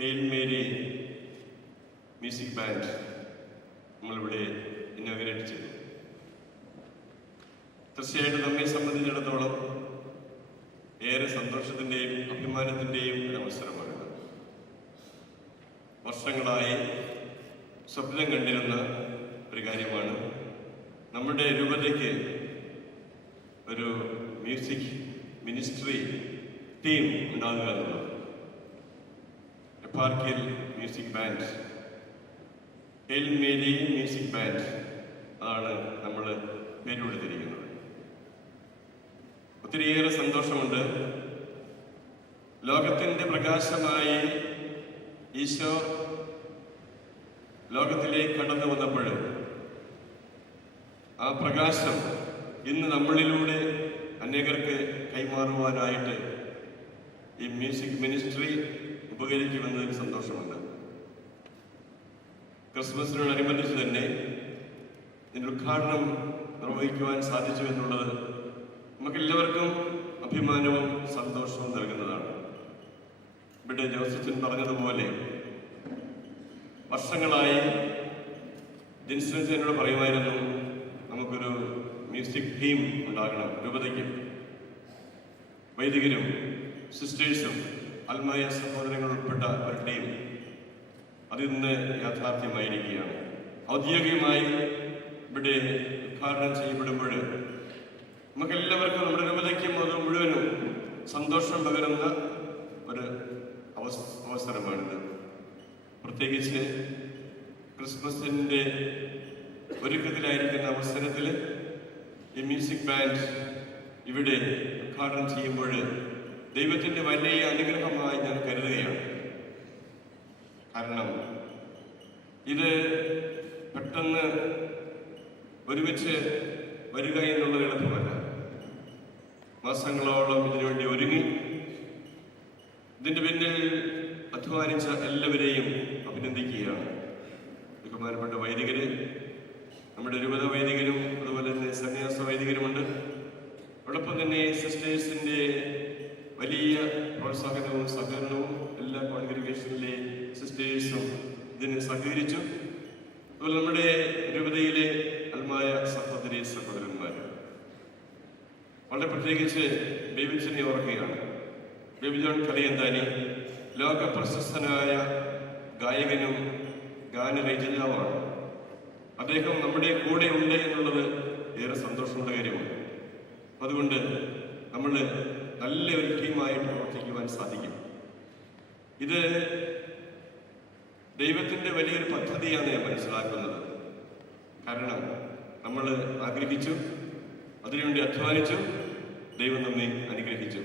Hail Mary music band നമ്മളിവിടെ inaugurate ചെയ്തു. തീർച്ചയായിട്ടും നമ്മെ സംബന്ധിച്ചിടത്തോളം ഏറെ സന്തോഷത്തിൻ്റെയും അഭിമാനത്തിൻ്റെയും ഒരു അവസരമാണിത്. വർഷങ്ങളായി സ്വപ്നം കണ്ടിരുന്ന ഒരു കാര്യമാണ് നമ്മുടെ രൂപതയ്ക്ക് ഒരു മ്യൂസിക് മിനിസ്ട്രി ടീം ഉണ്ടാകുക എന്നുള്ളത്. Eparchial music band, hail Mary music band, അതാണ് നമ്മൾ പേര് കൊടുത്തിരിക്കുന്നത്. ഒത്തിരിയേറെ സന്തോഷമുണ്ട്. ലോകത്തിൻ്റെ പ്രകാശമായി ഈശോ ലോകത്തിലേക്ക് കടന്നു വന്നപ്പോൾ ആ പ്രകാശം ഇന്ന് നമ്മളിലൂടെ അനേകർക്ക് കൈമാറുവാനായിട്ട് ഈ മ്യൂസിക് മിനിസ്ട്രി ഉപകരിക്കുമെന്നതിൽ സന്തോഷമുണ്ട്. ക്രിസ്മസിനോടനുബന്ധിച്ച് തന്നെ ഇതിൻ്റെ ഉദ്ഘാടനം നിർവഹിക്കുവാൻ സാധിച്ചു എന്നുള്ളത് നമുക്കെല്ലാവർക്കും അഭിമാനവും സന്തോഷവും നൽകുന്നതാണ്. ഇവിടെ ജോസഫിൻ പറഞ്ഞതുപോലെ വർഷങ്ങളായി ജിൻസൻസ് എന്നോട് പറയുമായിരുന്നു, നമുക്കൊരു മ്യൂസിക് ടീം ഉണ്ടാകണം രൂപതയ്ക്ക്. വൈദികരും സിസ്റ്റേഴ്സും ആത്മീയ സഹോദരങ്ങൾ ഉൾപ്പെട്ട ഒരു ടീം അതിന്ന് യാഥാർത്ഥ്യമായിരിക്കുകയാണ്. ഔദ്യോഗികമായി ഇവിടെ ഉദ്ഘാടനം ചെയ്യപ്പെടുമ്പോൾ നമുക്കെല്ലാവർക്കും നമ്മുടെ രൂപതയ്ക്കും അത് മുഴുവനും സന്തോഷം പകരുന്ന ഒരു അവസരമാണിത്. പ്രത്യേകിച്ച് ക്രിസ്മസിൻ്റെ ഒരുക്കത്തിലായിരിക്കുന്ന അവസരത്തിൽ ഈ മ്യൂസിക് ബാൻഡ് ഇവിടെ ഉദ്ഘാടനം ചെയ്യുമ്പോൾ ദൈവത്തിൻ്റെ വലിയ അനുഗ്രഹമായി ഞാൻ കരുതുകയാണ്. കാരണം ഇത് പെട്ടെന്ന് ഒരുമിച്ച് വരിക എന്നുള്ളത് എളുപ്പമല്ല. മാസങ്ങളോളം ഇതിനുവേണ്ടി ഒരുങ്ങി ഇതിൻ്റെ പിന്നിൽ അധ്വാനിച്ച എല്ലാവരെയും അഭിനന്ദിക്കുകയാണ്. ബഹുമാനപ്പെട്ട വൈദികര്, നമ്മുടെ രൂപത വൈദികരും അതുപോലെ തന്നെ സന്യാസ വൈദികരുമുണ്ട്. അതോടൊപ്പം തന്നെ സിസ്റ്റേഴ്സിൻ്റെ വലിയ പ്രോത്സാഹനവും സഹകരണവും എല്ലാ കോൺഗ്രിഗേഷനിലെ സിസ്റ്റേഴ്സും ഇതിന് സഹകരിച്ചു. അതുപോലെ നമ്മുടെ രൂപതയിലെ ആത്മായ സഹോദരി സഹോദരന്മാർ, വളരെ പ്രത്യേകിച്ച് ബേബിച്ചനെ ഓർക്കുകയാണ്. ബേബി ജോൺ കലിയന്താനി ലോക പ്രശസ്തനായ ഗായകനും ഗാനരചയിതാവാണ്. അദ്ദേഹം നമ്മുടെ കൂടെ ഉണ്ട് എന്നുള്ളത് ഏറെ സന്തോഷമുള്ള കാര്യമാണ്. അതുകൊണ്ട് നമ്മൾ നല്ല ഒരു ടീമായിട്ട് പ്രവർത്തിക്കുവാൻ സാധിക്കും. ഇത് ദൈവത്തിൻ്റെ വലിയൊരു പദ്ധതിയാണ് ഞാൻ മനസ്സിലാക്കുന്നത്. കാരണം നമ്മൾ ആഗ്രഹിച്ചു, അതിനുവേണ്ടി അധ്വാനിച്ചു, ദൈവം നമ്മെ അനുഗ്രഹിച്ചു.